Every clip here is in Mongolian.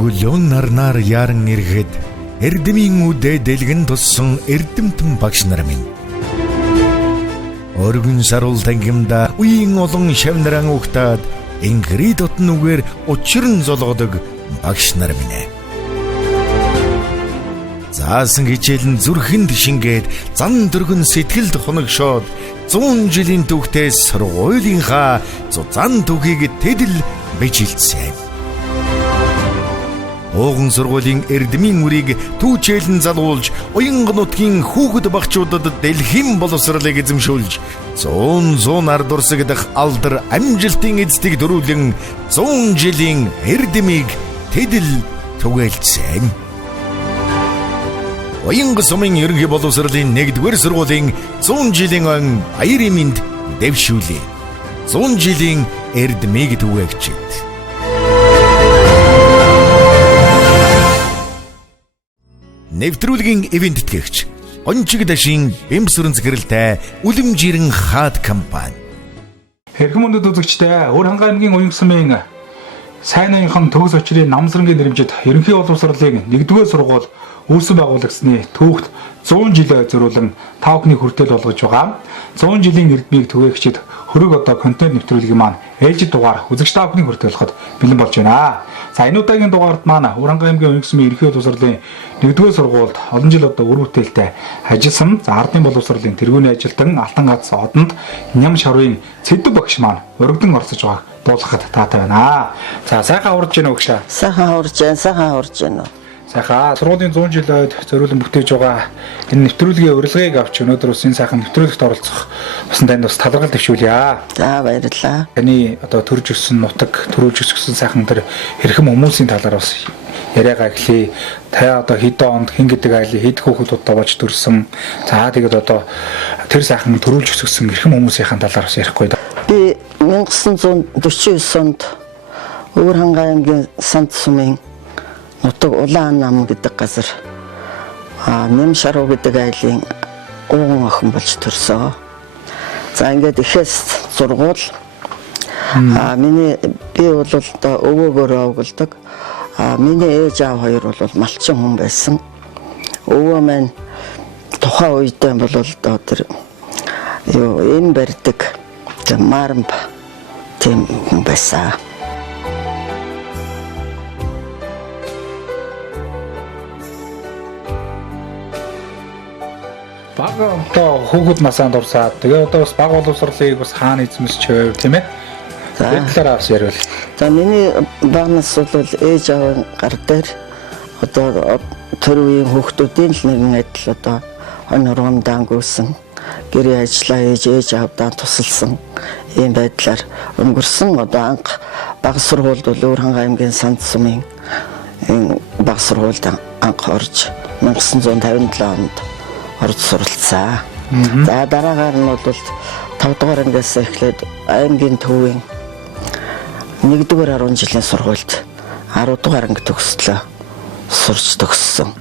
Өглөөн нарнаар яран ирэхэд эрдэмийн үдэ дэлгэн туссан эрдэмтэн багш нар минь. Өргөн саруул тангимда үеийн олон шавнаран угтаад ингри дотн үгээр учран золгодог багш нар минь. Заасан хичээл нь зүрхэнд шингээд зан дөргөн сэтгэлд хоногшоод 100 жилийн түүхтээ сургуулийнхаа зузаан түүхийг тэдл бижилсэн. Ууган сургуулийн эрдмийн үрийг түүчээлэн залуулж, уянга нутгийн хүүхэд багчуудад дэлхийн боловсролыг эзэмшүүлж, 100 дурсагдах алдар амжилтын эздэг дөрүүлэн 100 жилийн эрдмийг тэдл түгээлсэн. Уянга сумын ерөнхий боловсролын 1-р сургуулийн 100 жилийн өн баярын мэнд дэвшүүлээ. 100 жилийн эрдмийг түгээгчид. Нэвтрүүлгийн ивент тэтгэгч Гончиг дашийн бэмсүрэн захиралтай Үлэмжирэн хаад компани. Хэрхэн мөндөд үзэгчтэй Өвөрхангай аймгийн Уянга сумын сайн аяхан төгс очрын намсрангийн нэрмжид ерөнхий боловсролын 1-р сургууль үүсгэн байгуулагдсны түүхт 100 жилээ зориулан таавхны хүртэл болгож байгаа. 100 жилийн эрдмийг түгээгчид хөрөг одоо контент нэвтрүүлгийн маань ээлжид дугаар үзэгч таавхны хүртээлхэд бэлэн болж байна. За энэ удаагийн дугаард маань Өвөрхангай аймгийн Уянга сумын ерөнхий боловсролын 1-р сургуульд олон жил одоо үр бүтээлтэй ажилласан. За ардын боловсролын тэргүүний ажилтан Алтан гац одонд ням шарвын цэдэг багш маань өргөдөн орсож байгааг дуулгахад таатай байна. За сайхан аварж гинэ багшаа. Сайхан аварж байна. Сайхан сургуулийн 100 жилд зориулан бүтээж байгаа энэ нэвтрүүлгийн урилгыг авч өнөөдөр бас энэ сайхан нэвтрүүлэгт оролцох басан танд бас талархал төвшүүлье. За баярлалаа. Таны одоо төрж өссөн нутаг, төрүүлж өссөн сайхан тэр хэрхэм хүмүүсийн талаар бас яриагаа эхлэе. Та одоо хэдэн онд хэн гэдэг айлын хэд хүүхэд удаач төрсөн. За тэгээд одоо тэр сайхан төрүүлж өссөн хэрхэм хүмүүсийн талаар бас ярихгүй да. Би 1949 онд Өвөрхангай аймгийн Санд сумын нутаг Улаан нам гэдэг газар Нэм шаруу гэдэг айлын ууган охин болж төрсөн. За ингээд ихээс сургууль би бол одоо өвөөгөөрөө овголдог. Миний ээж аав хоёр бол малчин хүн байсан. Өвөө маань тухайн үедээ бол одоо тэр энэ барьдаг марамп тийм хүн байсан. Бага одоо хүүхэд насанд орсаад тэгээ одоо бас баг боловсролыг бас хаана эзэмсч байв тийм ээ. Энэ талаар бас ярил. За миний багнаас бол ээж аав гар дээр одоо тэр үеийн хүүхдүүдийн л нэгэн адил одоо хонь ургамдаан гүйсэн гэрээ ажиллаа ээж аавдаа тусалсан ийм байдлаар өнгөрсөн. Одоо анх баг сургуульд бол Өвөрхангай аймгийн Санд сумын баг сургуульд анх орж 1957 онд орж суралцсан. За дараагаар нь бол 5-р ангиас эхлээд аймгийн төвийн 1-р 10 жилийн сургуульд 10-р анги төгслөө сурч төгссөн.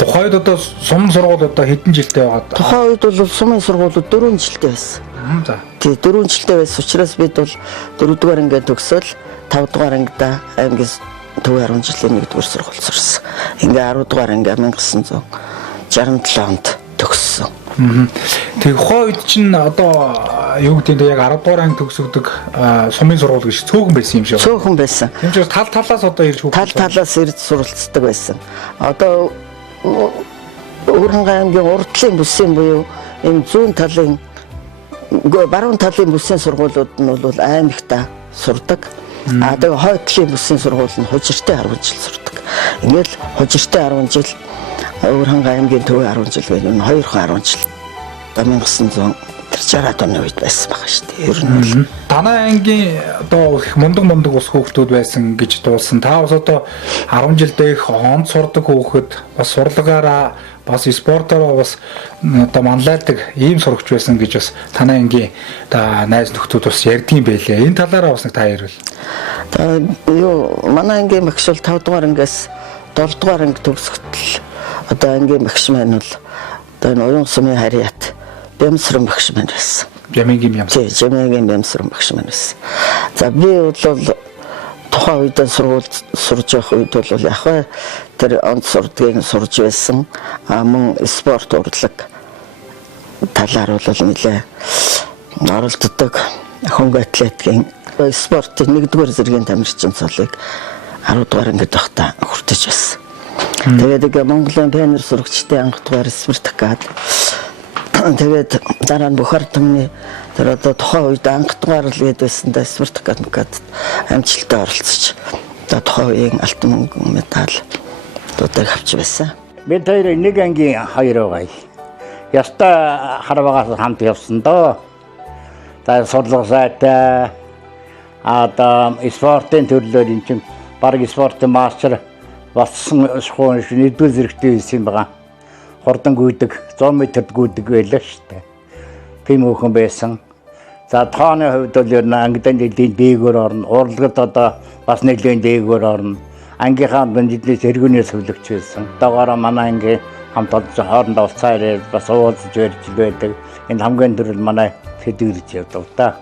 Тухайд одоо сум сургууль одоо хэдэн жилтэй байгаа? Тухайн үед бол сумын сургуулиуд 4 жилтэй байсан. За. Тий 4 жилтэй байсан учраас бид бол 4-р анги төгсөөл 5-р ангида аймгийн төвийн 10 жилийн 1-р сургууль сурсан. Ингээ 10-р анги 1967 онд төгссөн. Тэгээ хойд чинь одоо юу гэдэг нь яг 10-р анги төгсөгдөг сумын сургууль гэж цөөхөн байсан юм шиг. Цөөхөн байсан. Тийм ч талаас одоо ирж хүүхэд талаас ирж суралцдаг байсан. Одоо Өвөрхангай аймгийн урдлын бүсийн буюу энэ зүүн талын баруун талын бүсийн сургуулиуд нь бол аймагта сурдаг. Тэгээ хойд талын бүсийн сургууль нь хужиртай 10 жил сурдаг. Ингээл хужиртай 10 жил Өвөрхангай аймгийн төвийн 10 жил байна. 210 жил. 1960-аад оны үед байсан байгаа шүү дээ. Ер нь бол танай ангийн одоо их мундаг ус хүүхдүүд байсан гэж дуулсан. Та бас одоо 10 жилдээ их онд сурдаг хүүхэд бас сурлагаараа бас спортоор бас одоо манлайдаг ийм сурагч байсан гэж бас танай ангийн одоо найз нөхдүүд бас ярьдгийн байлээ. Энэ талаараа бас нэг та ярил. Манай ангийн багш бол 5-р ангиас 7-р анги төгсгөл одоо ангийн багш маань бол одоо энэ Уянга сумын харьяат Бямсрын багш маань байсан. Жамигийн Бямсрын. Жамигийн Бямсрын багш маань байсан. За би бол тухайн үед сургуульд сурж явах үед бол яг хаа тэр онц сурдгийг сурж байсан. Мөн спорт урлаг талаар бол нэлээ оролддог хөнгө атлетикийн спортын 1-р зэргийн тамирчин цолыг 10 дугаар ангид байхдаа хүртэж байсан. Тэгээд Монголын пионер сурагчдын анх дугаар спартакиад тэгээд дараа нь Бухар түмний тэр одоо тухайн үед анх дугаар л гээд байсан да спартакиад амжилттай оролцож одоо тухайн үеийн алтан мөнгөн медаль дуудаа авч байсан. Бид хоёр нэг ангийн хоёр байгаа. Яста харвагаас хамт явсан доо. За сурлага сайтай спортын төрлөөр эн чинь баг спортын мастер болсон шхуун 1-р зэрэгтэй байсан байгаа. Хурдан гүйдэг 100 метрт гүйдэг байлаа шүү дээ. Тийм хөөн байсан. За тооны хувьд бол ер нь ангидын нэлийн дээгүүр орно. Урлагт одоо бас нэлийн дээгүүр орно. Ангийнхаа бидний зэргүүнээс хөвлөгч байсан. Дагаараа манай ангийн хамт олж хоорондоо уулзаар бас уулзж ярьж байдаг. Энэ хамгийн түрүүл манай сэдвэрж явдаг та.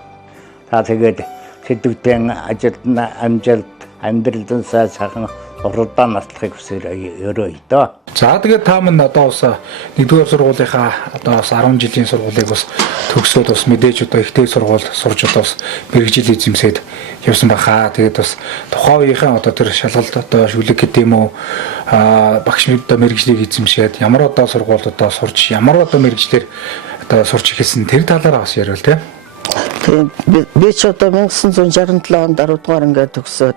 Та тэгээд сэдвтэн ажилд амжилт амьдралын сайхан уралдаан наслахыг хүсээр өрөө дөө. За тэгээд та мань одоо бас 1-р сургуулийнхаа одоо бас 10 жилийн сургуулийг бас төгсөөд бас мэдээж одоо ихтэй сургууль сурж одоо бас мэрэгжил эзэмсээд явсан баха. Тэгээд бас тухайн үеийнхэн одоо тэр шалгалт одоо шүлэг гэдэг юм уу багш одоо мэрэгжлийг эзэмшээд ямар одоо сургууль одоо сурч ямар одоо мэрэгжлэр одоо сурч ихсэн тэр талаараа бас яриул те. Тэгээд би ч одоо 1967 онд 10 дугаар ангид төгсөөд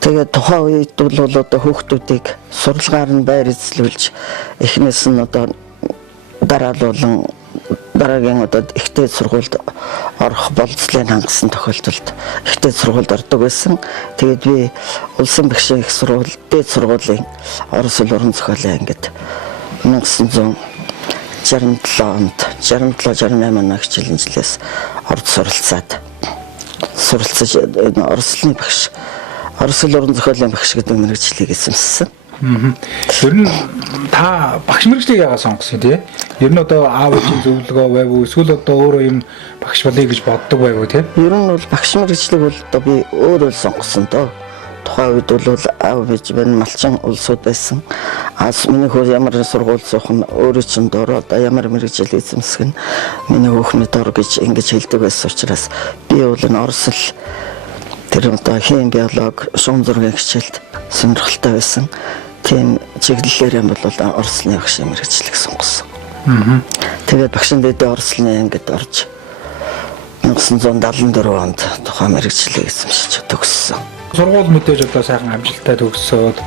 тэгээд тухайн үед бол одоо хүүхдүүдийг сурлагаар нь байр эзлүүлж эхнээс нь одоо дараалуулан дараагийн одоо ихтэй сургуульд орох болцлыг хангасан тохиолдолд ихтэй сургуульд ордог байсан. Тэгээд би улсын багшийн их сургууль, дээд сургуулийн орос улс орон зохиолын ангид 1967 онд 67-68 оны хичээлийн жилээс орж суралцаад энэ орослын багш орос улс орон зохиолын багш гэдэг мэргэжлийг эзэмссэн. Ер нь та багш мэргэжлийг яагаад сонгосон тий? Ер нь одоо аав ээжийн зөвлөгөө байв уу? Эсвэл одоо өөрөө юм багш болъё гэж боддог байв уу тий? Ер нь бол багш мэргэжлийг бол одоо би өөрөө сонгосон доо. Тухайн үед бол аав ээж минь малчин улсууд байсан. Миний хөө ямар сургууль суух нь өөрөө чинь доор одоо ямар мэргэжил эзэмсэх нь миний хөөхний доор гэж ингэж хэлдэг байсан учраас би бол энэ орос тэр одоо хим биолог шугам зургийн хичээлд сонирхолтой байсан. Тийм чиглэлээр юм бол орслын багшийн мэргэжлийг сонгосон. Тэгээд багшин дэдэ орслын ангид орж 1974 онд тухайн мэргэжлийг эзэмшиж төгссөн. Сургууль мэдээж одоо сайхан амжилттай төгсөөд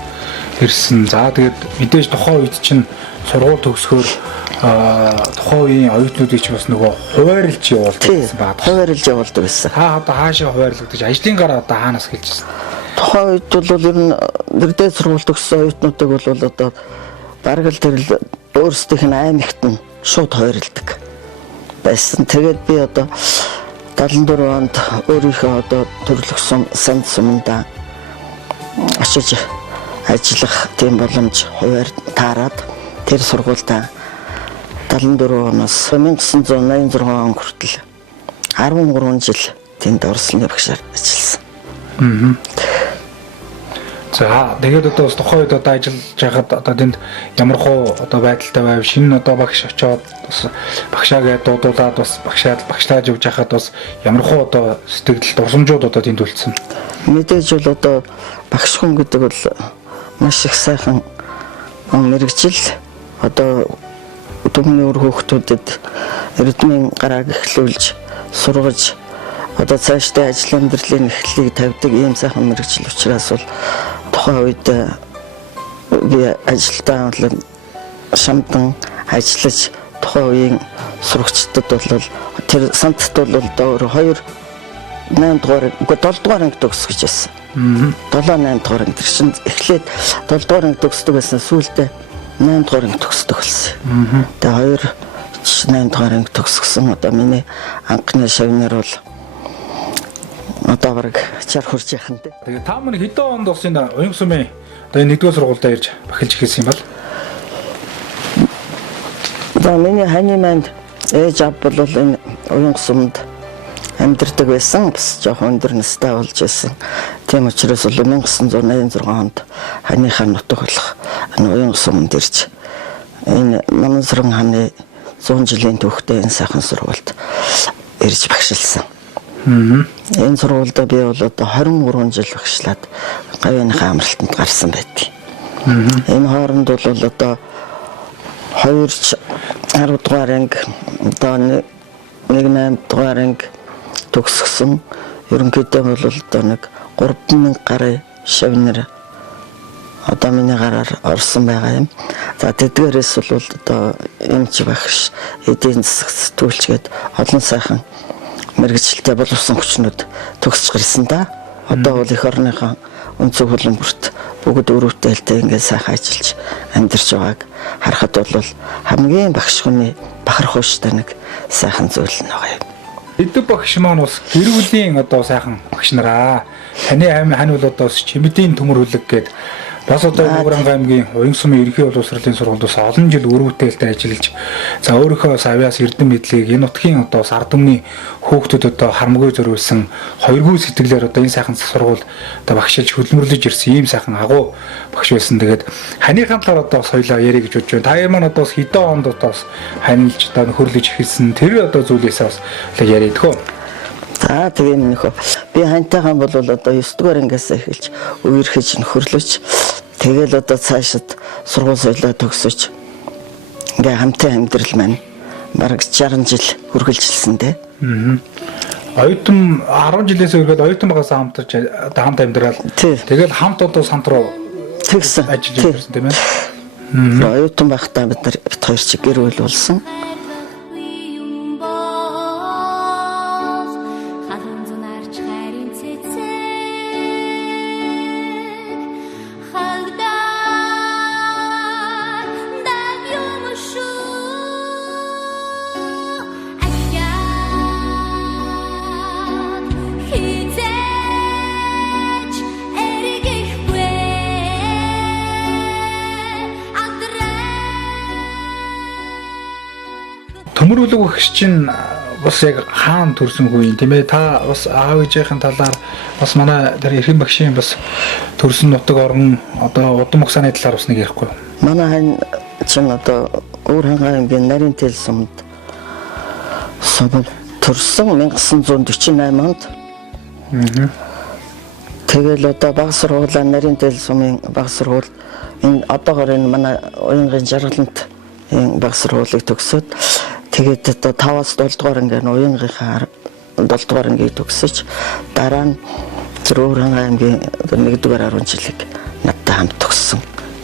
ирсэн. За тэгээд мэдээж тухайн үед чинь сургууль төгсөхөөр тухайн үеийн оюутнуудыг ч бас нөгөө хуваарлж явуулдаг гэсэн баг. Хуваарлж явуулдаг байсан. Та одоо хаашаа хуваарлагдаж ажлын гараа одоо хаанаас гэлжсэн? Тухайн үед бол ер нь дээд сургууль төгссөн оюутнуудыг бол одоо бараг л тэр өөрсдийнх нь аймагт нь шууд хуваарлдаг байсан. Тэгээд би одоо 74 онд өөрийнхөө одоо төрлөختсөн санд суманда очиж ажиллах тийм боломж хуваар таарад тэр сургуультай 74 оноос 1986 он хүртэл 13 жил тэнд орслын багшаар ажилласан. За тэгээд одоо бас тухайн үед одоо ажиллаж байхад одоо тэнд ямар хуу одоо байдалтай байв, шинэ одоо багш очоод бас багшаагээ дуудуулаад бас багшлааж явж байхад бас ямар хуу одоо сэтгэл дурсамжууд одоо тэнд үлдсэн. Мэдээж бол одоо багш хүн гэдэг бол маш их сайхан мэргэжил одоо түмний өр хүүхдүүдэд эрдмийн гарааг эхлүүлж сургаж одоо цаашдаа ажил амьдралын эхлэлийг тавьдаг ийм сайхан мэргэжил учраас бол тухайн үед би ажилдаа бол шамдан ажиллаж тухайн үеийн сурагчдад бол тэр сандт бол өөр 8 дугаар 7 дугаар анги төгсөх гэж байсан. 7-8 дугаар анги тэр чинь эхлээд 7 дугаар анги төгсдөг байсан, сүүлдээ 8 дугаар анги төгсдөг болсон. Тэгээ 8 дугаар анги төгсгсөн одоо миний анхны шавнаар бол одоо бараг чар хурж яхан дээ. Тэгээ та мань хэдэн онд бас энэ уян сумын одоо энэ 1-р сургуультай ирж бахилж эхэлсэн юм бол? За миний хани манд ээж аав бол энэ уян сумд амьдардаг байсан. Бас жоохон өндөр настай болж байсан. Тийм учраас бол 1986 онд ханыхаа нутаг болох уян суманд ирж энэ Намсран хааны 100 жилийн түүхтэй энэ сайхан сургуульд ирж багшилсан. Энэ сургуульд би бол одоо 23 жил багшлаад гавьяаныхаа амралтанд гарсан байдаг. Энэ хооронд бол одоо 10 дугаар анги одоо 18 дугаар анги төгсгсөн. Ерөнхийдөө бол одоо нэг 3000 гарын шавнар одоо миний гараар орсон байгаа юм. За тэдгээрээс бол одоо эмч багш, эдийн засаг сэтгүүлчгээд олон сайхан мэргэжилтэй боловсон хүчнүүд төгсч гэрсэн да. Одоо бол эх орныхоо өнцөг хөлбөрт бүгд өрөвдөлтэй ингээд сайхан ажиллаж амьдарч байгааг харахад бол хамгийн багш хүний бахарх ууштай нэг сайхан зүйл нь байгаа юм. Эдгээр багш маань бас гэр бүлийн одоо сайхан багш нараа. Таны хань бол одоо чимэдийн төмөр хүлэг гээд бас одоо Өвөрхангай аймгийн Уян сумын ерөнхий боловсролын сургуульд бас олон жил өрөвдөлтэй ажиллаж за өөрийнхөө савьяас эрдэм мэдлийг энэ нутгийн одоо ард түмний хүүхдүүд одоо харамгүй зориулсан хоёргүй сэтгэлээр одоо энэ сайхан сургууль одоо багшилж хөдөлмөрлөж ирсэн ийм сайхан агуу багш байсан. Тэгээд ханыхаа талаар одоо соёлоо ярих гэж бодож байна. Та маань одоо хэдэн онд одоо ханилж одоо нөхөрлөж эхэлсэн тэр одоо зүйлээс бас яриад хөө. За тийм нөхөө. Би хантайхан бол одоо 9 дугаар ангиас эхэлж үерхэж нөхөрлөж тэгэл одоо цаашид сургууль соёлоо төгсөж ингээ хамтын амьдрал маань бараг 60 жил үргэлжилсэн дээ. Оюутан 10 жилээс үргэлж оюутан байгаас хамт амьдрал. Тэгэл хамт одоо сант руу тэгсэн ажиллаж ирсэн тийм ээ. Оюутан байхдаа бид нар бит хоёр чиг гэр бүл болсон. Төмөр үлэг багш чинь бас яг хаана төрсөн хүү юм тийм ээ. Та бас аав ээжийн талаар бас манай тэр эрхэм багшийн бас төрсөн нутаг орон одоо удам угсааны талаар бас нэг ярихгүй. Манай хань чинь одоо Өвөрхангай аймгийн Нарийн тэл сумд төрсөн 1948 онд. Тэгэл одоо баг сургуулаа Нарийн тэл сумын баг сургууль энэ одоогоор энэ манай уянгийн жаргалант энэ баг сургуулийг төгсөөд тэгээд одоо 5-аас 7 дугаар ангийн уянгийнхаа 7 дугаар ангийг төгсөж дараа нь Өвөрхангай аймгийн 1-р 10 жилиг надтай хамт төгссөн.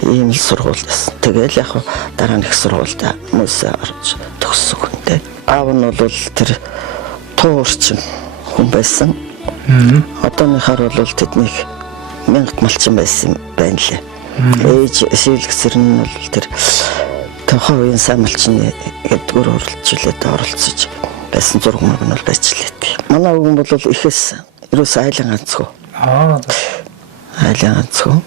Ийм л сургууль байсан. Тэгэл яг дараа нь их сургуульд хүмүүсээ орж төгссөн хүнтэй. Аав нь бол тэр туурчин хүн байсан. Одооныхаар бол тэднийг 1000 малчин байсан байна лээ. Ээж шийлгсэр нь бол тэр тухайн үеийн сайн малчны гэдгээр оролцож байсан зураг мөр нь бол байчлаад. Манай өвгөн бол ихэс ерөөс айлан ганцгүй. Айлан ганцгүй.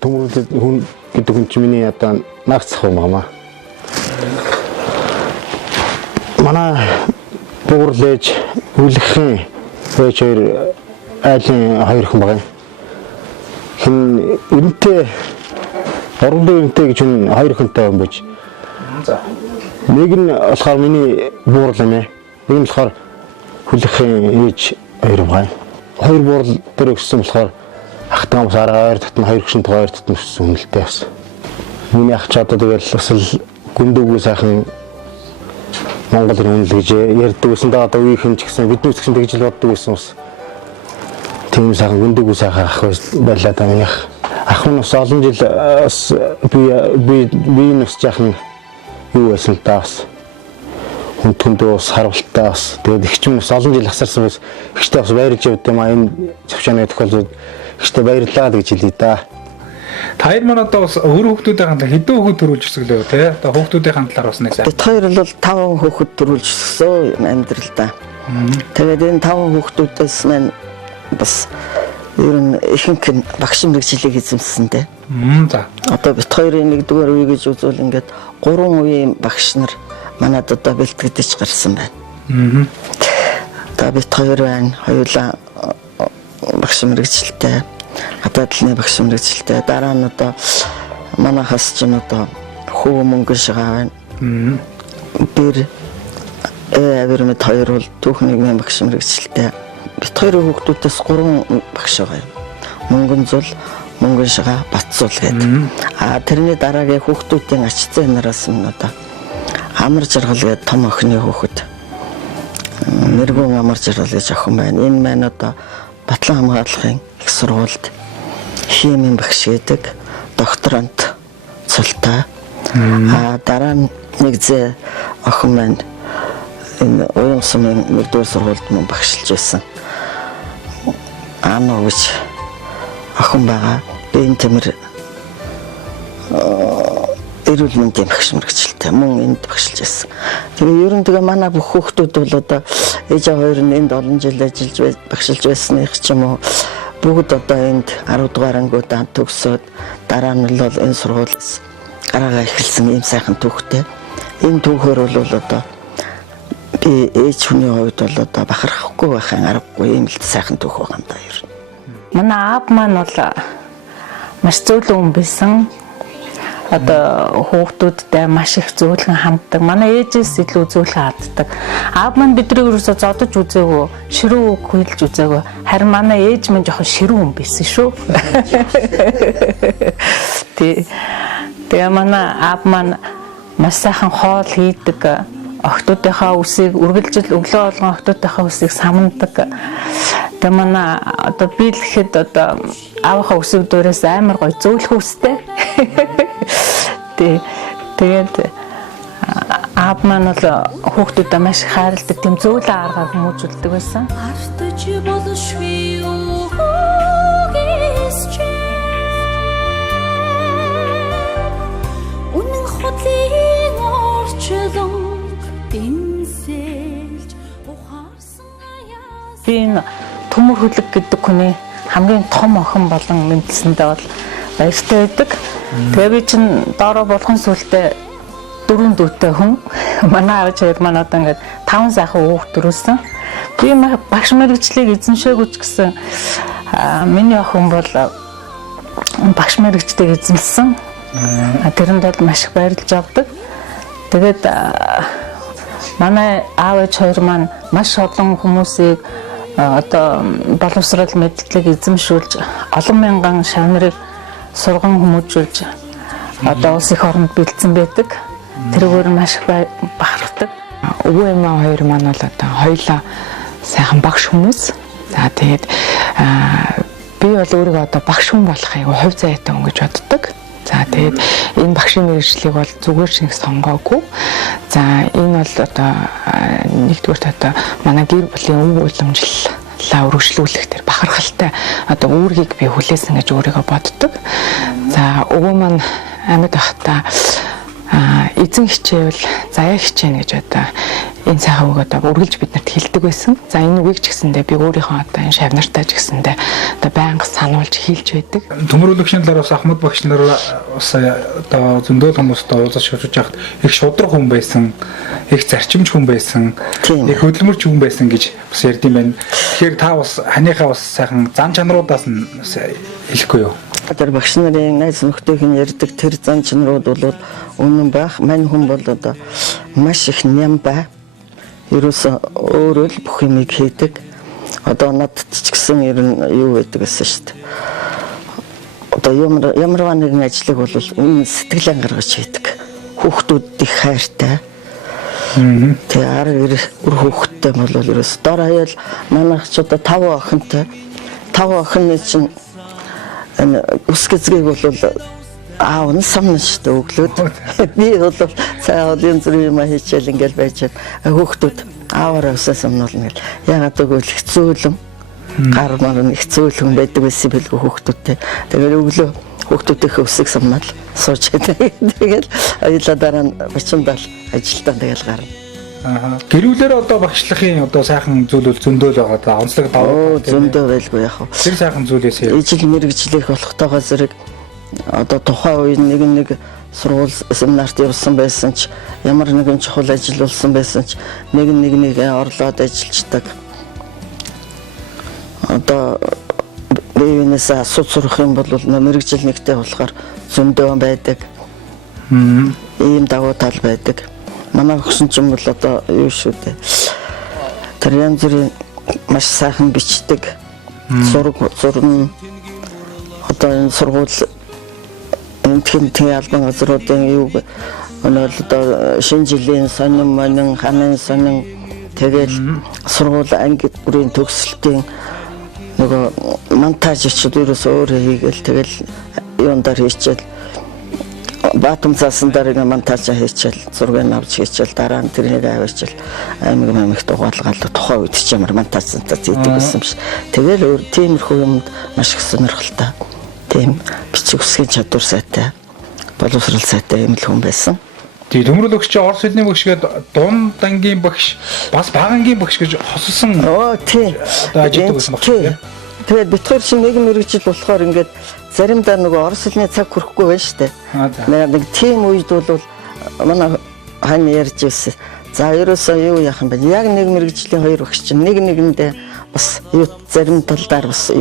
Төмөр хүн гэдэг хүн чинь миний одоо нагцах юм аа. Манай буурлээж үлгхэн ээж хоёр айлын хоёр хүн байгаа. Хин эрентэй орлын эрентэй гэж хүн хоёр хүнтэй юм байж. За. Нэг нь болохоор миний буурал юм ээ. Нэг нь болохоор хүлэхэн ээж хоёр байгаа. Хоёр буурал дээр өгсөн болохоор ахтаамс аргаар татна хоёр гүшин хоёр татна өссөн үнэлтэй бас. Миний ах ч одоо тэгэл бас л гүндүүгүй сайхан Монгол үнэл гэж ярьдаг байсан да одоо үеийнхэн ч гэсэн бидний ч гэсэн тэгж л боддог байсан бас. Тийм сайхан гүндүүгүй сайхан ах байлаа да миний ах. Ах нь бас олон жил бас би нас жаахан юу байсан л да бас. Хүндээ бас харуултаа бас тэгээд их ч юм бас олон жил асарсан бас ихтэй бас баярлж явд юм а энэ цавчааны тохиолдолд ихтэй баярлаа гэж хэлье да. Таяр маань одоо бас өөр хүүхдүүдийн хандлаар хэдэн хүүхэд төрүүлж өсгөлөө те. Одоо хүүхдүүдийн хандлаар бас нэг сайн. Бид хоёр бол 5 хүүхэд төрүүлж өсгсөн амьдралдаа. Тэгээд энэ 5 хүүхдүүдээс маань бас ер нь ихэнх нь багш мэргэжлийг эзэмссэн те. За. Одоо бид хоёрын 1-р үе гэж үзвэл ингээд 3 үеийн багш нар манад одоо бэлтгэдэж гарсан байна. Одоо бид хоёр байна. Хоёулаа багш мэргэжилтэй, гадаад талын багш мэргэжилтэй. Дараа нь одоо манайхаас ч одоо хүү мөнгөн шигаа байна. Бэр авирмэд хоёр бол түүхний багш мэргэжилтэй. Бид хоёрын хүүхдүүдээс 3 багш байгаа юм. Мөнгөн зул, мөнгөн шигаа, Батзул гэдэг. Тэрний дараагийн хүүхдүүдийн ач зээ нараас нь одоо амар жаргал гэдэг том охины хүүхэд. Нэргүүн амар жаргал гэж охин байна. Энэ маань одоо Батлан хамгааллын их сургуульд химийн багш гэдэг, докторант цултай. Дараа нь нэг зэ охин маань энэ уян сумын 1-р сургуульд мөн багшилж байсан. Ано гэж охин байгаа. Бэн Тэмэр эрүүл мэндийн багш мэргэжилтэй мөн энд багшилж байсан. Тэгээ ер нь тэгээ манай бүх хүүхдүүд бол одоо ээж хоёр нь энд олон жил ажиллаж багшилж байсных ч юм уу бүгд одоо энд 10 дугаар ангиудаа төгсөөд дараа нь бол энэ сургуулиас гараагаа эхэлсэн ийм сайхан түүхтэй. Энэ түүхээр бол одоо би ээж хүний хувьд бол одоо бахархахгүй байхын аргагүй ийм л сайхан түүх байгаа юм да ер нь. Манай аав маань бол маш зөөлөн хүн байсан. Одоо хүүхдүүдтэй маш их зөөлхөн ханддаг. Манай ээжээс илүү зөөлхөн ханддаг. Аав маань биднийг юусоо зодож үзээгүй, ширүү үг хэлж үзээгүй. Харин манай ээж маань жоохон ширүү хүн байсан шүү. Тэгээ манай аав маань маш сайхан хоол хийдэг. Охтуудынхаа үсийг үргэлжил өглөө болгон охтуудынхаа үсийг самнадаг. Тэгээ манай одоо би л ихэд одоо аавынхаа үсэг дээрээс амар гоё зөөлхөн үстэй. Тэгээд аав маань бол хүүхдүүдэд маш их хайрладаг, тийм зөөлөн аргаар хүмүүжүүлдэг байсан. Артж болшгүй үгээс чи үнэн хотлын орчлон дэнсэлж ухаарсан аяас. Би энэ Төмөр Хөлөг гэдэг хүний хамгийн том охин болон мэдлсэндээ бол баяртай байдаг. Тэгээ би чинь доороо болгон сүлдээ 4 дүүтэй хүн. Манай аав хоёр маань одоо ингээд 5 сайхан хүүхд төрүүлсэн. Би багш мэргэжлийг эзэмшээгүй ч гэсэн миний охин бол багш мэргэжтэйг эзэмсэн. Тэрэнд бол маш их баярлж авдаг. Тэгээд манай аав хоёр маань маш олон хүмүүсийг одоо боловсрол мэдлэгийг эзэмшүүлж олон мянган шавнарыг сурган хүмүүжүүлж одоо улс их оронд бэлдсэн байдаг. Тэргээр маш их бахархдаг. Өвөө эмээ хоёр маань бол одоо хоёулаа сайхан багш хүмүүс. За тэгээд би бол өөрийгөө одоо багш хүн болохыг хувь заяатай хүн гэж боддог. За тэгээд энэ багшийн мэргэжлийг бол зүгээр шиг сонгоогүй. За энэ бол одоо нэгдүгээр одоо манай гэр бүлийн өв уламжлалаа үргэлжлүүлэх тэр бахархалтай одоо үүргийг би хүлээсэн гэж өөрийгөө боддог. За өвөө маань амьд байхдаа эзэн хичээвэл заяа хичээнэ гэж одоо энэ сайхан үг одоо үргэлж биднэрт хэлдэг байсан. За энэ үгийг ч гэсэндээ би өөрийнхөө одоо энэ шавнартаа ч гэсэндээ одоо байнга сануулж хэлж байдаг. Төмөрлөгчийн талаар бас Ахмад багш нар бас одоо зөндөл хүмүүстэй уулзаж шавжиж яхад их шудраг хүн байсан, их зарчимч хүн байсан, их хөдөлмөрч хүн байсан гэж бас ярьдсан байна. Тэгэхээр та бас ханыхаа бас сайхан зан чанаруудаас нь хэлэхгүй юу? Тэр багш нарын найз нөхдөйх нь ярьдаг тэр зан чанарууд бол үнэн байх. Мань хүн бол одоо маш их ням бай. Ерөөсөө өөрөө л бүх юмыг хийдэг. Одоо надад ч гэсэн ер нь юу байдаг гэсэн шүү дээ. Одоо ямар нэгэн ажлыг бол энэ сэтгэлэн гаргаж хийдэг. Хүүхдүүд их хайртай. Тэгээ ар үр хүүхдтэй бол ерөөс дор хаяал манайх ч одоо 5 охинтой. 5 охины чинь энэ ус гэзгийг бол аав нь самна штэ өглөөд би бол цаавал энэ зүрх юм хийчихэл ингээл байж хүүхдүүд ааваараа усаа самнуулна гэл ягаад гэвэл хэцүүлэн гар мар нь хэцүүлэн байдаг байсан билгүй хүүхдүүдтэй тэгээд өглөө хүүхдүүдийнхээ усыг самнал сууж тэгээд аялаа дараа нь 30-70 ажилтаа тэгэл гарна. Гэрүүлэр одоо багшлахын одоо сайхан зүйл бол зөндөл байгаа да. Онцлог даваа. Зөндөө байлгүй яг. Тэр сайхан зүйлээс ижил мэргэжлэх болохтойгоо зэрэг одоо тухайн үед нэг сургууль семинарт явсан байсан ч ямар нэгэн чухал ажил болсон байсан ч нэг орлоод ажиллаждаг. Одоо энэс асууж сурах юм бол мэрэгжил нэгтэй болохоор зөндөө байдаг. Ийм давуу тал байдаг. Манай өгсөн ч юм бол одоо юу шүү дээ. Тэр янз бүрийн маш сайхан бичдэг. Зурна одоо энэ сургууль энэ албан газруудын юу одоо шинэ жилийн сонин ханын сонин тэгэл сургууль анги бүрийн төгсөлтийн нөгөө монтаж ичүүд ерөөсөө өөрөө хийгээл тэгэл юундаар хийчихэл баатам цаасан дараа монтаж хийчихэл зургийг авч хийчихэл дараа нь тэрнийг аваачил аймаг дугаалгаал тухайн үед ч ямар монтаж цантаа хийдэг гэсэн биш. Тэгэл өөр тиймэрхүү юмд маш их сонирхолтой. Тийм бичиг үсгийн чадвар сайтай, боловсрол сайтай юм л хүн байсан. Тэгээ төмрөл өгч Орос хэлний багш гээд дунд ангийн багш бас бага ангийн багш гэж хосолсон. Тийм. Одоо ажилладаг байсан багш. Тэгээд битгаар чинь нэг мэрэгжил болохоор ингээд заримдаа нөгөө орос хэлний цаг хүрэхгүй байна шүү дээ. Нэг тийм үед бол манай хань ярьж ирсэн. За ерөөсөө юу яах юм бэ? Яг нэг мэрэгжлийн хоёр багш чинь нэг нэгэндээ бас юу зарим талдаар бас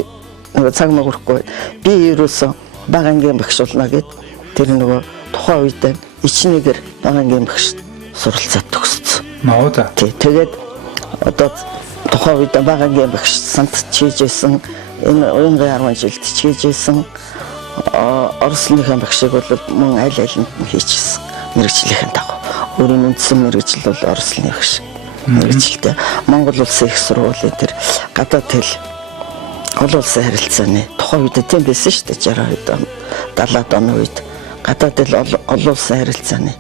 нөгөө цаг мөрөхгүй. Би ерөөсөө бага ангийн багш болно гэд тэр нөгөө тухайн үед ичнэгээр бага ангийн багш суралцаад төгссөн. Нөөдөө. Тэгээд одоо тухайн үед бага ангийн багш сант чийжсэн энэ уянгийн 10 жилд чийжсэн орслынхаа багшиг бол мөн аль алинд нь хийчихсэн мэрэгжлийнхэн дагуу. Өөрийн үндсэн мэрэгжил бол орслын багш мэрэгжилтэй. Монгол улсын их сургуулийн тэр гадаад хэл олон улсын харилцааны тухайн үед тийм байсан шүү дээ 60-аад он 70-аад оны үед гадаад хэл олон улсын харилцааны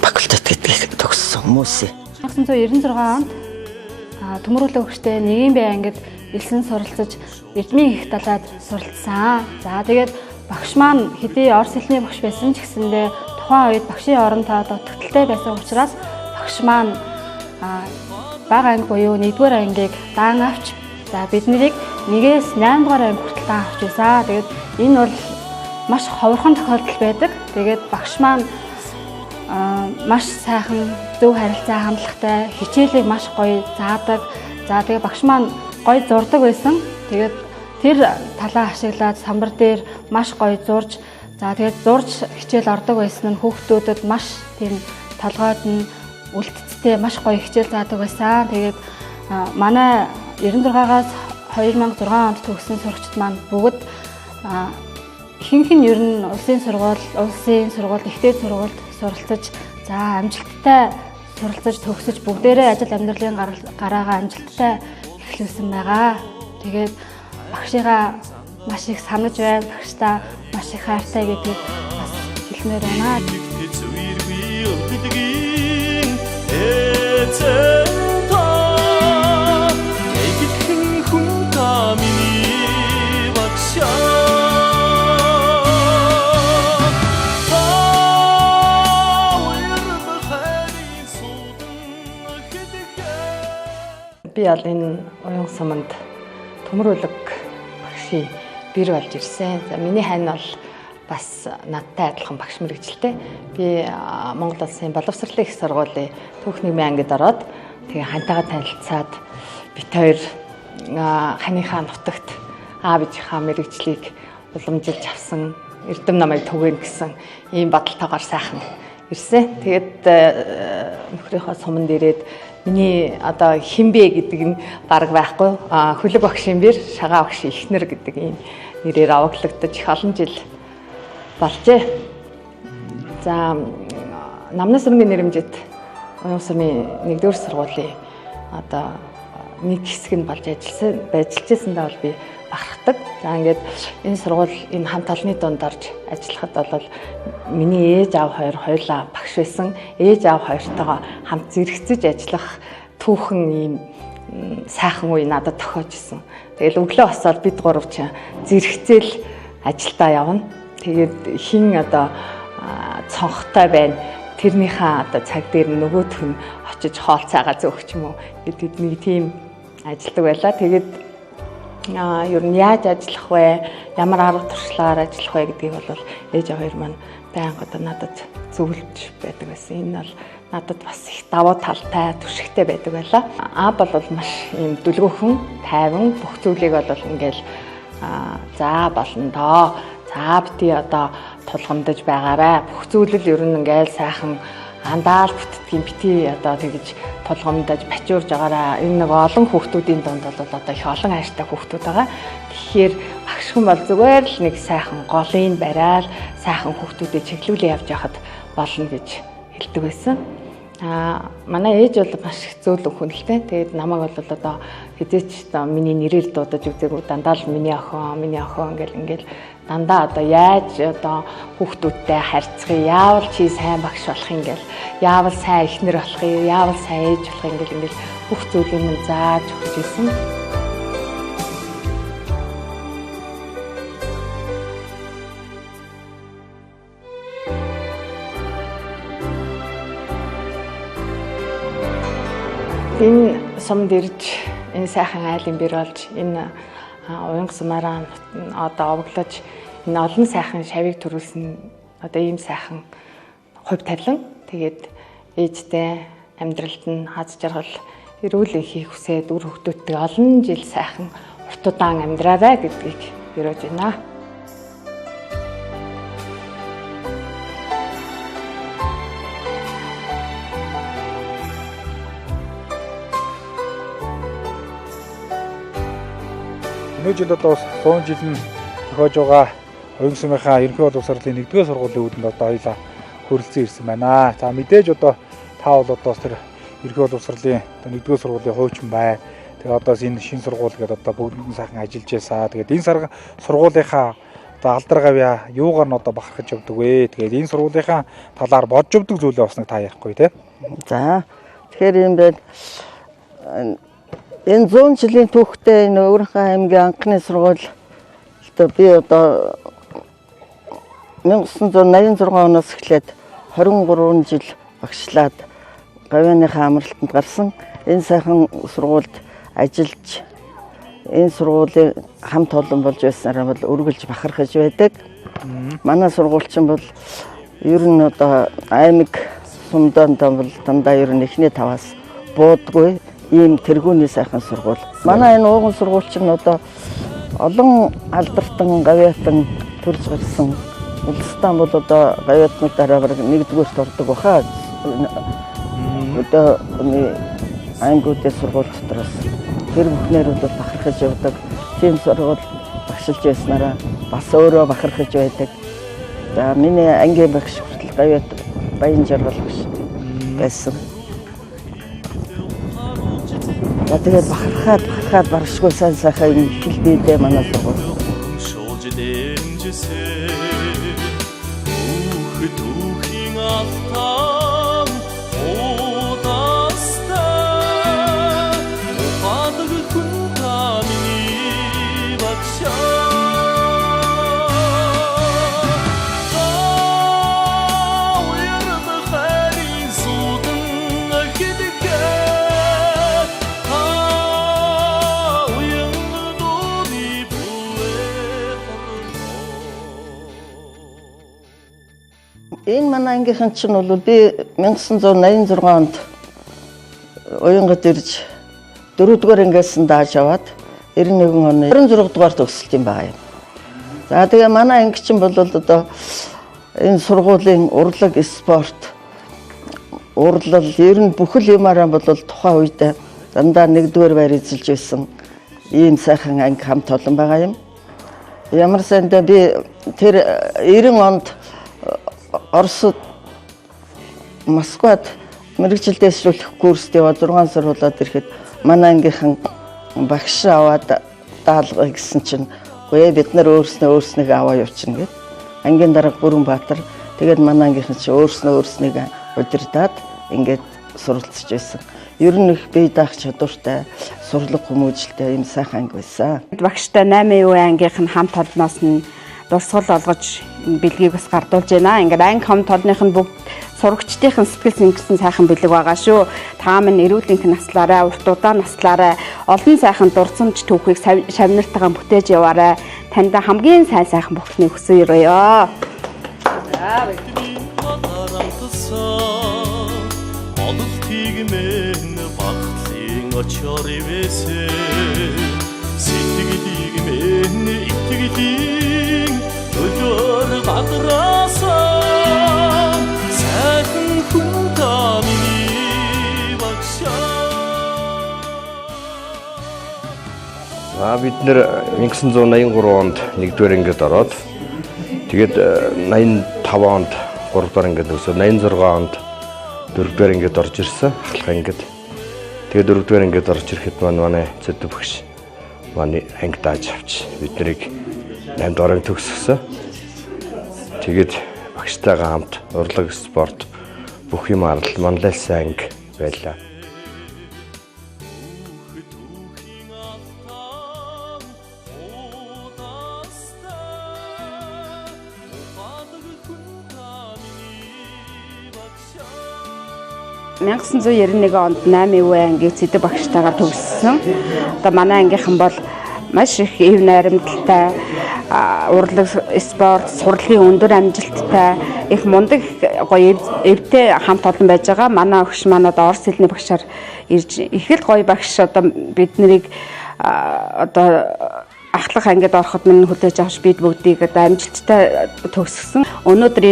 факультет гэдгийг төгссөн хүмүүсээ. 1996 онд төмрүүлэг өгчтэй нэгэн бай ангид элсэн суралцаж Эрдмийн их далайд суралцсан. За тэгээд багш маань хэдий орос хэлний багш байсан ч гэсэндээ тухайн үед багшийн орондоо дутагдaltaй байсан учраас багш маань бага анги буюу 1-р ангийг даан авч за биднийг 1-ээс 8-р анги хүртэл даан авч байсан. Тэгээд энэ бол маш ховорхон тохиолдол байдаг. Тэгээд багш маань маш сайхан зөв харилцаа хандлагатай хичээлийг маш гоё заадаг. За тэгээ багш маань гоё зурдаг байсан. Тэгээд тэр талаа ашиглаад самбар дээр маш гоё зурж за тэгээд зурж хичээл ордог байсан нь хүүхдүүдэд маш тийм толгойд нь үлдцтэй маш гоё хичээл заадаг байсан. Тэгээд манай 96-аас 2006 онд төгссөн сурагчид маань бүгд ихэнх нь ер нь улсын сургууль, ихтэй сургуульд суралцаж за амжилттай суралцаж төгсөж бүгдээрээ ажил амьдралын гараагаа амжилттай эхлүүлсэн байгаа. Тэгээд багшигаа маш их санаж байна. Багштай маш их хайртай гэдгийг бас хэлмээр байна. Би бол энэ уян суманд төмрүүлэг багшийн бэр болж ирсэн. За миний хань бол бас надтай адилхан багш мэрэгжилтэй. Би Монгол Улсын боловсролын их сургуулийн түүхний ангид ороод тэгээ хантайгаа танилцаад бит хоёр ханыхаа нутагт аав ээжийнхаа мэрэгжлийг уламжилж авсан эрдэм намайг түгээн гэсэн ийм бодолтойгоор сайхан ирсэн. Тэгээд нөхрийнхөө суманд ирээд миний одоо хинбэ гэдэг нь баг байхгүй. Хөлөг багшийн бэр, шагаа багшийн ихнэр гэдэг ийм нэрээр аваглагдаж их олон жил болжээ. За намнаас өрнгийн нэрэмжит уян сумын 1-р сургуулийн одоо нэг хэсэг нь болж ажиллажсэндээ бол би бахархдаг. За ингээд энэ сургууль энэ хамт олонны дунд орж ажиллахад бол миний ээж аав хоёулаа багш байсан. Ээж аав хоёртойгоо хамт зэрэгцэж ажиллах түүхэн ийм сайхан үе надад тохиож исэн. Тэгэл өглөө босоод бид гурав ч зэрэгцээл ажилдаа явна. Тэгээд хин одоо цонхтой байна. Тэрнийхээ одоо цаг дээр нөгөөх нь очиж хоол цаагаа зөөх юм уу гэдэг нэг тийм ажилдаг байлаа. Тэгээд ер нь яаж ажиллах вэ? Ямар арга туршлагаар ажиллах вэ гэдгийг бол ээж хоёр маань байнга одоо надад зөвлөж байдаг байсан. Энэ бол надад бас их давуу талтай, түшигтэй байдаг байлаа. Аав бол маш ийм дүлгөөхөн, тайван бүх зүйлийг бол ингээл За болно доо. За бити одоо тулгамдаж байгаарай. Бүх зүйлэл ер нь ингээл сайхан андаал бүтдгийн бити одоо тэгж тулгамдаж бачуурж байгаараа. Энэ нэг олон хүүхдүүдийн дунд бол одоо их олон хайртай хүүхдүүд байгаа. Тэгэхээр багш хүн бол зүгээр л нэг сайхан голын барайл сайхан хүүхдүүдэд чиглүүлээ явж яхад болно гэж хэлдэг байсан. Манай ээж бол маш их зөөлөн хүн л тэ. Тэгээд намайг бол одоо хизээч одоо миний нэрээр дуудаж үзээгүй дандаа л миний охин ингээл дандаа одоо яаж одоо хүүхдүүдтэй харьцахыг яавал чи сайн багш болох ингээл яавал сайн эхнэр болохыг яавал сайн ээж болохыг ингээл бүх зүйлийг минь зааж өгч ирсэн. Энэ сумд ирж энэ сайхан айлын бэр болж энэ уянга сумаараа одоо овоглож энэ олон сайхан шавийг төрүүлсэн одоо ийм сайхан хувь тавилан тэгээд ээжтэй амьдралд нь хаз жаргал эрүүл энхийг хүсээд үр хөвгтүүдтэй олон жил сайхан урт удаан амьдраарай гэдгийг өрөөж байна. Өнөө жил одоо 100 жил нь тохиож байгаа уянга сумынхаа ерөнхий боловсролын 1-р сургуулийн үүдэнд одоо хоёулаа хүрэлцэн ирсэн байна. За мэдээж одоо та бол одоо тэр ерөнхий боловсролын 1-р сургуулийн хуучин бай. Тэгээ одоо энэ шинэ сургууль гэдэг одоо бүгд сайхан ажиллаж байсаа. Тэгээд энэ сургуулийнхаа одоо алдар гавья юугаар нь одоо бахархаж явдаг вэ? Тэгээд энэ сургуулийнхаа талаар бодж өгдөг зүйлээ бас нэг та ярихгүй тий. За тэгэхээр юм байна. Энэ 100 жилийн түүхтэй энэ Өвөрхөн аймгийн анхны сургууль би одоо 1986 оноос эхлээд 23 жил багшлаад гавьяаныхаа амралтанд гарсан. Энэ сайхан сургуульд ажиллаж энэ сургуулийн хамт олон болж байснараа бол өргөлж бахархаж байдаг. Манай сургуульчин бол ер нь одоо аймаг сумданд бол дандаа ер нь эхний таваас буудгүй ийм тэргүүний сайхан сургууль. Манай энэ ууган сургуульчин одоо олон албартан гавьяатан төрж гарсан. Улстай бол одоо гавьяатнуудаараа бараг 1-р ордог баха. Одоо аймагуудын сургууль дотроос тэр бүхнээр бол бахархаж явдаг. Тийм сургууль багшилж байснараа бас өөрөө бахархаж байдаг. За миний ангийн багш хүртэл гавьяат баян жаргал багш байсан. Тэгээд бахархаад баршгүй сайхан юм хэлбэдээ манай сургууль. Энэ манай ангийнхан чинь бол би 1986 онд уянгад ирж 4-р ангиасан дааж аваад 91 оны 26-р төгсөлт юм байгаа юм. За тэгээ манай анги чинь бол одоо энэ сургуулийн урлаг, спорт, урлал ер нь бүхэл юмараа бол тухайн үед дандаа 1-р байр эзэлж байсан ийм сайхан анги хамт олон байгаа юм. Ямар сандаа би тэр 90 онд Оросд Москвад мэрэгжил дэвшүүлэх курст яваад 6 сар болоод ирэхэд манай ангийнхан багш аваад даалгая гэсэн чинь үгүй бид нар өөрснөө аваа явчихна гэд. Ангийн дарга Бүрэнбаатар тэгээд манай ангийнхан чи өөрснөө удирдаад ингээд суралцж байсан. Ер нь их бие даах чадвартай, сурлаг хүмүүжлтэй ийм сайхан анги байсан. Багштай 8 ангийнхан хамт олноос нь дурсгал олгож бэлгийг бас гардуулж байна. Ингээд анги хамт олонных нь бүгд сурагчдын сэтгэл сэнгэрсэн сайхан бэлэг байгаа шүү. Та минь эрүүл энх наслаарай, урт удаан наслаарай, олон сайхан дурсамж түүхийг шавнартайгаа бүтээж яваарай. Танд хамгийн сайхан бүхнийг хүсье. сэтгэлийг минь итгэлийн төлөөр гадраасан сайхан хүн та миний багшаа. Бид нэр 1983 онд 1-р ангид ороод тэгээд 85 онд 3-р ангид өсөө 86 онд 4-р ангид орж ирсэн ахлах ангид. Тэгээд 4-р ангид орж ирэхэд манай зөдөв багш манай анги дааж авч бид нарыг 8-р анги төгсгсөн. Тэгээд багштайгаа хамт урлаг спорт бүх юм арал манлайлсан анги байлаа. Мянга 1991 онд 8 ангийн зэдэг багштайгаар төгссөн. Одоо манай ангийнхан бол маш их эв найрамдалтай, урлаг спорт, сурлагын өндөр амжилттай, их мундаг гоё эвтэй хамт олон байж байгаа. Манай өгш маань одоо орос хэлний багшаар ирж их л гоё багш одоо бид нарыг одоо ахлах ангид ороход минь хүлээж авч бид бүгдийг одоо амжилттай төгсгсөн. Өнөөдөр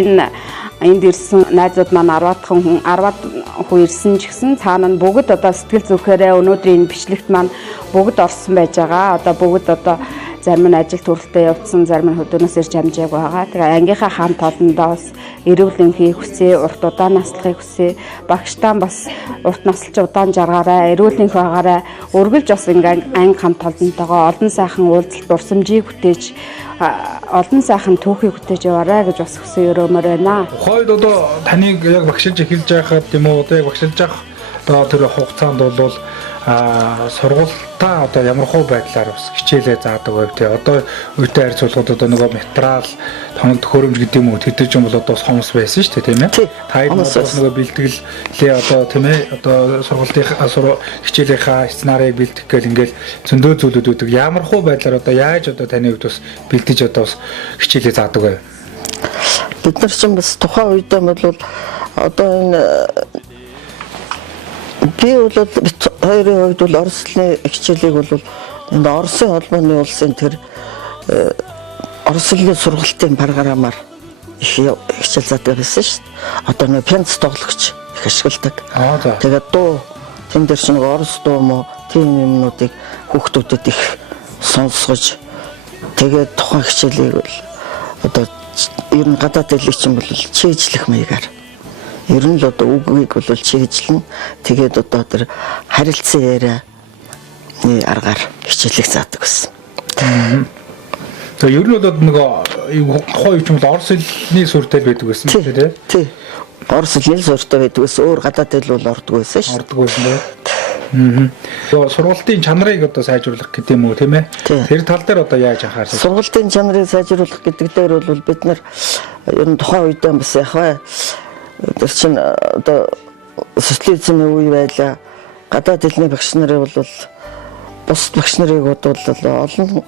энд ирсэн найзууд маань 10-аад хүн ирсэн ч гэсэн цаана нь бүгд одоо сэтгэл зүрхээрээ өнөөдрийн бичлэгт маань бүгд орсон байж байгаа. Одоо бүгд одоо зарим нь ажил төрөлтөд явцсан, зарим нь хөдөөнөөс ирж амжааг байгаа. Тэгээ ангийнхаа хамт олондоос эрүүл энхийг хүсээ, урт удаан наслахыг хүсээ, багштаа бас урт наслж удаан жаргаарай, эрүүл энх байгаарай. Үргэлж бас ингээ анги хамт олонтойгоо олон сайхан уулзалт дурсамжийг бүтээж, олон сайхан түүхийг бүтээж яваарай гэж бас хүсээ өрөмөр байна. Хойд одоо таныг яг багшилж эхэлж байхад тийм үү одоо яг багшилж явах одоо тэр хугацаанд бол сургуультаа одоо ямар хөө байдлаар бас хичээлээ заадаг байв те одоо үйтэй харьцуулахад одоо нөгөө материал тоног төхөөрөмж гэдэг юм уу тэр чинь бол одоо хомс байсан шүү дээ тийм ээ та хэд нөгөө бэлтгэлээ одоо тийм ээ одоо сургуулийн хичээлийнхаа сценарийг бэлтгэх гэл ингээл зөндөө зүйлүүд үүдэг ямар хөө байдлаар одоо яаж одоо таны хувьд бас бэлтэж одоо бас хичээлээ заадаг байв бид нар чинь бас тухайн үедээ бол одоо энэ би бол хоёрын хувьд бол орслын хичээлийг бол энэ Оросын холбооны улсын тэр орслын сургалтын програмаар их хичээл заадаг байсан шүү дээ. Одоо нэг пианист тоглогч их ашигладаг. Тэгээд дуу тэн дээр чинь орос дуу мó тийм юмнуудыг хүүхдүүдэд их сонсгож тэгээд тухайн хичээлийг бол одоо ер нь гадаад хэлийг чинь бол чийжлэх маягаар ер нь л одоо үгийг бол чийжлэн тэгээд одоо тэр харилцан ярианы аргаар хичээлийг заадаг гэсэн. Тэгээ ер нь бол нөгөө тухайн үеч юм бол орос хэлний суртал байдаг гэсэн тийм тий. Орос хэлний суртал байдаг гэсэн өөр гадаад хэл бол ордог байсан шүү. Ордог байсан тийм. Сургалтын чанарыг одоо сайжруулах гэдэг юм уу тийм ээ? Тэр тал дээр одоо яаж анхаарсан? Сургалтын чанарыг сайжруулах гэдэг дээр бол бид нар ер нь тухайн үедээ бас яг бай тэр чинь одоо социализмын үе байлаа. Гадаад хэлний багш нарын бол бус багш нарыг бодвол олон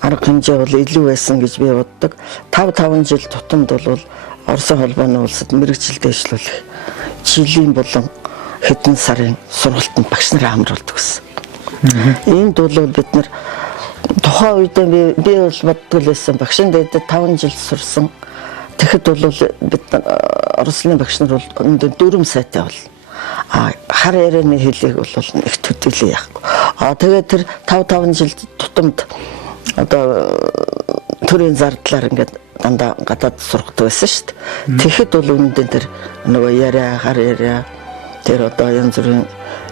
арга хэмжээ бол илүү байсан гэж би боддог. 5 жил тутамд бол Оросын холбооны улсад мэргэжил дэвшлүүлэх жилийн болон хэдэн сарын сургалтанд багш нараа хамруулдаг гэсэн. Энд бол бид нар тухайн үедээ би бол боддог лсэн багшин дээдэд 5 жил сурсан. Тэгэхэд бол бид Оросын багш нар бол өндөр дүрм сайтай бол хар ярианы хэлийг бол их төдийлээ яахгүй. Тэгээд тэр 5 жил тутамд одоо төрийн зардлаар ингээд дандаа гадаад сургадаг байсан шүү дээ. Тэгэхэд бол үнэндээ тэр нөгөө яриа хар яриа тэр одоо янз бүрийн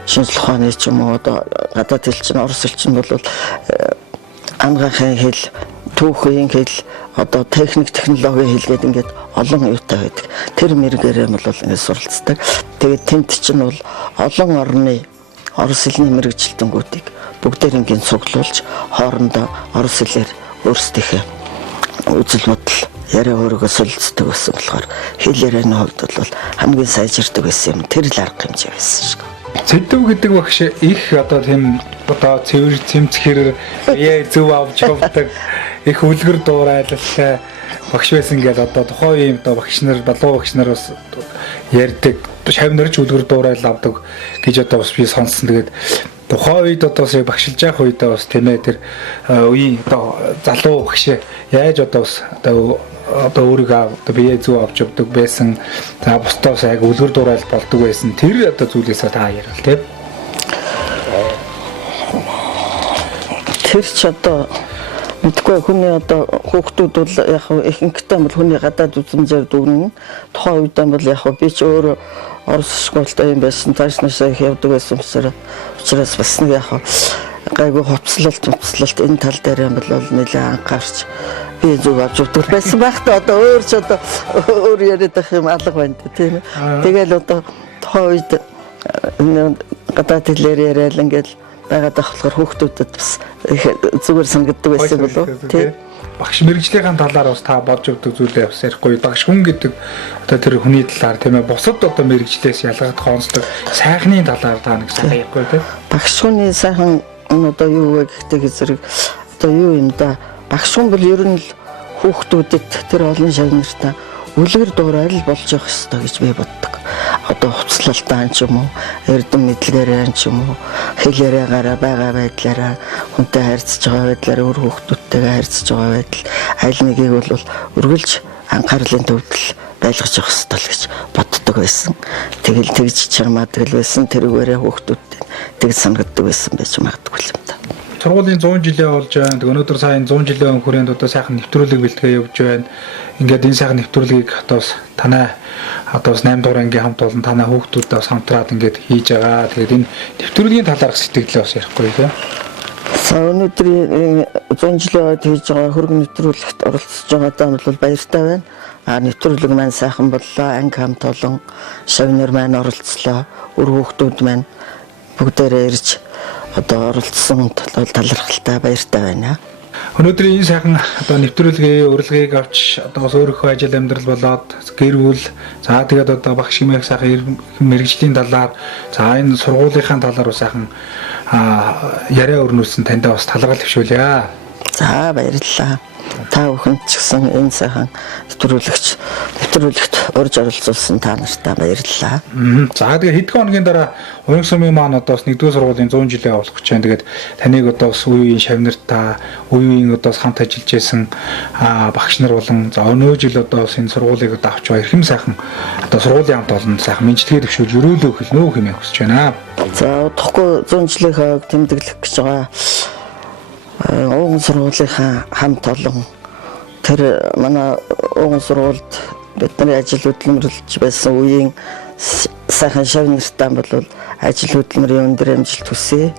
шинжлэх ухааны ч юм уу одоо гадаад хэл чинь орос хэл чинь бол ангаахын хэл түүхийн хэл одоо техник технологийн хэл гэдэг ингээд олон юутай байдаг. Тэр мэргээрээ бол ингээд суралцдаг. Тэгээд тент чинь бол олон орны орос хэлний мэргэжилтэнгүүдийг бүгдээр ингээд цуглуулж хоорондоо орос хэлээр өөрсдийнхээ үзэл бодол яриа өөрөөгөө солилцдог байсан болохоор хэл ярианы хувьд бол хамгийн сайжирдаг байсан юм. Тэр л арга хэмжээ байсан шүү. Зэдэв гэдэг багш их одоо тийм одоо цэвэр цэмцхээр яа зөв авч явдаг их үлгэр дуурайлалтай багш байсан гэдэг одоо тухайн үеийн одоо багш нар балуу багш нар бас ярьдаг шавнарч үлгэр дуурайл авдаг гэж одоо бас би сонссон. Тэгээд тухайн үед одоо сая багшилж явах үедээ бас тийм ээ тэр үеийн одоо залуу багш яаж одоо бас одоо өөрийгөө одоо бие зүү авч явдаг байсан. За бусдаас яг үлгэр дуурайл болдог байсан. Тэр одоо зүйлээсээ та ярил тийм. Тэр ч одоо мэдгүй хүний одоо хүүхдүүд бол яг ихэнхдээ бол хүний гадаад үзмжээр дүгнэн. Тухайн үедээ бол яг би ч өөр орос школтой юм байсан. Тааш насаа их явдаг байсан учраас бас нэг яг гайгүй хувцлалт энэ тал дээр юм бол нэлээд анхаарч би зүг авч явдаг байсан байхдаа одоо өөр ч одоо өөр яриад байх юм алга байна тийм. Тэгэл одоо тухайн үед гадаад хэлээр яриад ингээл байгаад болохоор хүүхдүүдэд бас зүгээр санагддаг байсан болов тийм. Багш мэрэгжлийн талаар бас та бодж өгдөг зүйлээ бас ярихгүй. Багш хүн гэдэг одоо тэр хүний талаар тийм ээ бусад одоо мэрэгжлээс ялгагдах онцлог сайхны талаар та нэг сайн ярихгүй тийм. Багш хүний сайхан одоо юу вэ гэхдээ зэрэг одоо юу юм да. Багш хүн бол ер нь л хүүхдүүдэд тэр олон шагнартаа үлгэр дуурайл болж явах хэрэгтэй гэж би боддог. Одоо хувцлалтаа ч юм уу, эрдэм мэдлэгээрээ ч юм уу, хэлээрээ гараа байгаа байдлаараа хүнтэй харьцаж байгаа байдлаараа өөр хүүхдүүдтэйгээ харьцаж байгаа байдал аль нэгийг бол үргэлж анхаарлын төвдөл байлгаж явах хэрэгтэй л гэж боддог байсан. Тэгэл тэгж чармаадаг л байсан. Тэрүүгээрээ хүүхдүүдтэй тэгж санагддаг байсан байж магадгүй юм да. Сургуулийн 100 жилээ болж байна. Тэг өнөөдөр сайн 100 жилийн хүрээнд одоо сайхан нэвтрүүлэг бэлтгээ явж байна. Ингээд энэ сайхан нэвтрүүлгийг одоо танай одоо 8 дугаар ангийн хамт олон танай хүүхдүүдтэй бас хамтраад ингээд хийж байгаа. Тэгээд энэ нэвтрүүлгийн талаарх сэтгэлээ бас ярихгүй тийм. Өнөөдөр 100 жилийн хийж байгаа хөргөн нэвтрүүлэгт оролцож байгаадаа бол баяртай байна. Нэвтрүүлэг маань сайхан боллоо. Анги хамт олон шавнар маань оролцлоо. Өр хүүхдүүд маань бүгдээрээ ирж одоо оролцсон талархалтай баяртай байна. Өнөөдрийн энэ сайхан одоо нэвтрүүлгийн урилгыг авч одоо өөрийнхөө ажил амьдрал болоод гэр бүл за тэгээд одоо багш хэмээх сайхан мэрэгжлийн талаар за энэ сургуулийнхаа талаар сайхан яриа өрнүүлсэн танд бас талархал төвшүүлье. За баярлалаа. Та бүхэнд ч гэсэн энэ сайхан нэвтрүүлэгт урьж оролцуулсан та нартай баярлалаа. За тэгээд хэдхэн хоногийн дараа Уян сумын маань одоо бас 1-р сургуулийн 100 жилээ авах гэж байна. Тэгээд таныг одоо бас үеийн шавнартаа, үеийн одоо хамт ажиллаж байсан багш нар болон за өнөө жил одоо бас энэ сургуулийг одоо авч байгаа хэрхэм сайхан одоо сургуулийн хамт олон сайхан мэдчилгээ төвшүүл өрөөлөө хэлнөө хэмээн хүсэж байна. За удахгүй 100 жилийнхаа тэмдэглэх гэж байгаа Уян сургуулийнхаа хамт олон тэр манай уян сургуульд бидний ажил хөдөлмөрлөж байсан үеийн сайхан шавнартаа бол ажил хөдөлмөрийн өндөр амжилт хүсье.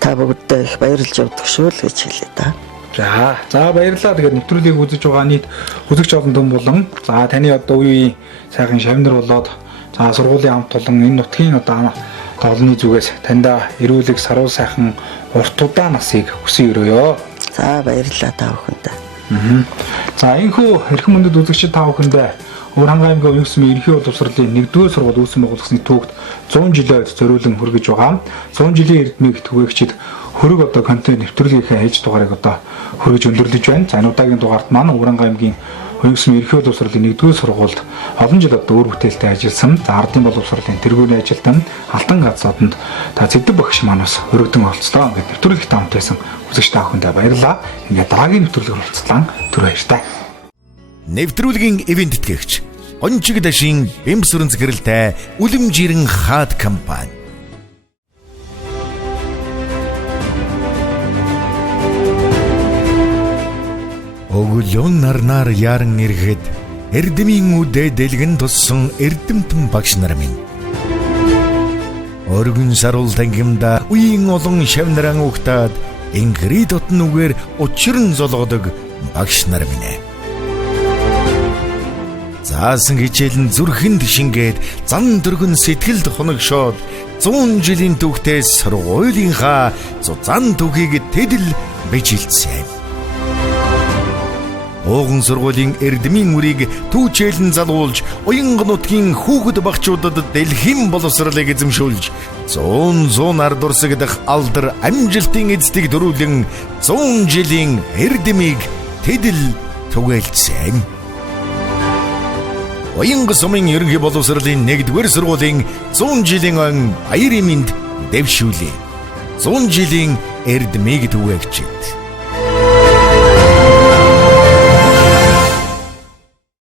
Та бүгдээ их баярлж явдаг шүү л гэж хэлье та. За баярлалаа. Тэгээд нэвтрүүлгийг үзэж байгаа нийт үзэгч олон том болон за таны одоо үеийн сайхан шавнар болоод за сургуулийн хамт олон энэ нутгийн одоо олонний зүгээс таньда эрүүлэг саруу сайхан урт удаан насыг хүсье өрөөё. За баярлалаа та бүхэндээ. За энэхүү эрхэм мөндөд үзэгчид та бүхэндээ Өвөр хангай аймгийн Уян сумын ерөнхий боловсролын 1-р сургууль үүсгэн байгуулсны түүхт 100 жилийн зориулан хүргэж байгаа. 100 жилийн эрдмийг түгээгчид хөрөг одоо контент нэвтрүүлгийнхээ ээж дугаарыг одоо хүргэж өндөрлөж байна. За энэ удаагийн дугаарт маань Өвөр хангай аймгийн Уян сумын ерөнхий боловсролын 1-р сургуульд олон жил одоо өөр бүтээлтэй ажилласан. За ардын боловсролын тэргүүний ажилтан Алтан газрууданд та Цэдэг багш манаас өргөдөн олцлоо. Ингээд нэвтрүүлэгт хамт байсан үзэгч та бүхэндээ баярлалаа. Ингээд дараагийн нэвтрүүлгээр уулзлаа. Түр баяртай. Нэвтрүүлгийн ивент тэтгэгч Ончиг дашин бэмс сүрэн захиралтай Үлэмжирэн хаад компани. Өглөөн нарнаар яран ирэхэд эрдэмийн үдэ дэлгэн туссан эрдэмтэн багш нар минь. Өргөн саруул тангимда үеийн олон шавнаран угтаад ингри дотн үгээр учран золгодог багш нар минь. Заасан хичээлэн зүрхэнд шингээд зан дөргөн сэтгэлд хоногшоод 100 жилийн түүхтэй сургуулийнхаа зузаан түүхийг тэдл бижилсэн. Уган сургуулийн эрдмийн үрийг түүчээлэн залуулж, уянга нутгийн хүүхэд багчуудад дэлхийн боловсролыг эзэмшүүлж, 100 ард урсагдах алдар амжилтын эздэг дөрүүлэн 100 жилийн эрдмийг тэдл түгээлсэн. Уянга сумын ерөнхий боловсролын 1-р сургуулийн 100 жилийн он баярын мэнд дэвшүүлье. 100 жилийн эрдмийг түгээгч.